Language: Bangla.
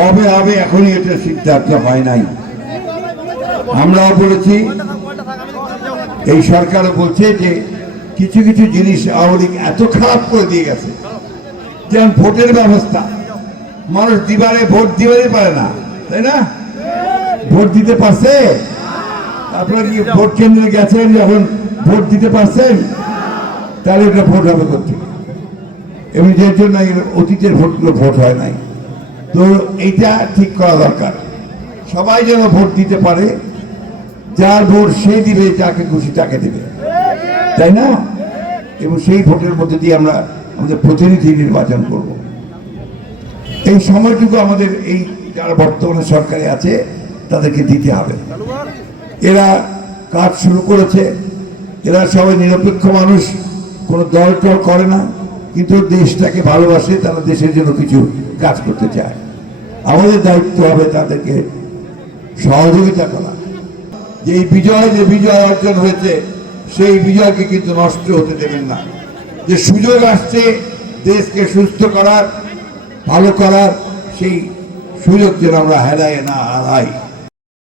কবে হবে এখনই এটা সিদ্ধান্ত হয় নাই। আমরাও বলেছি, এই সরকারও বলছে যে কিছু কিছু জিনিস আওয়ামী লীগ এত খারাপ করে দিয়ে গেছে, যেমন ভোটের ব্যবস্থা। মানুষ দিবারে ভোট দিতে পারে না, তাই না? ভোট দিতে পারছে? আপনারা কি ভোট কেন্দ্রে গেছেন, যখন ভোট দিতে পারছেন? তাহলে এটা ভোট হবে করতে, এবং যে জন্য অতীতের ভোটগুলো ভোট হয় নাই। তো এইটা ঠিক করা দরকার, সবাই যেন ভোট দিতে পারে, যার ভোট সে দিবে, যাকে খুশি তাকে দিবে, তাই না? এবং সেই ভোটের মধ্যে দিয়ে আমরা আমাদের প্রতিনিধি নির্বাচন করব। এই সময়টুকু আমাদের এই যারা বর্তমানে সরকারে আছে তাদেরকে দিতে হবে। এরা কাজ শুরু করেছে, এরা সবাই নিরপেক্ষ মানুষ, কোনো দল টল করে না, কিন্তু দেশটাকে ভালোবাসে, তারা দেশের জন্য কিছু কাজ করতে চায়। আমাদের দায়িত্ব হবে তাদেরকে সহযোগিতা করা। যে বিজয় অর্জন হয়েছে, সেই বিজয়কে কিন্তু নষ্ট হতে দেবেন না। যে সুযোগ আসছে দেশকে সুস্থ করার, ভালো করার, সেই সুযোগ যেন আমরা হেলায় না হারাই।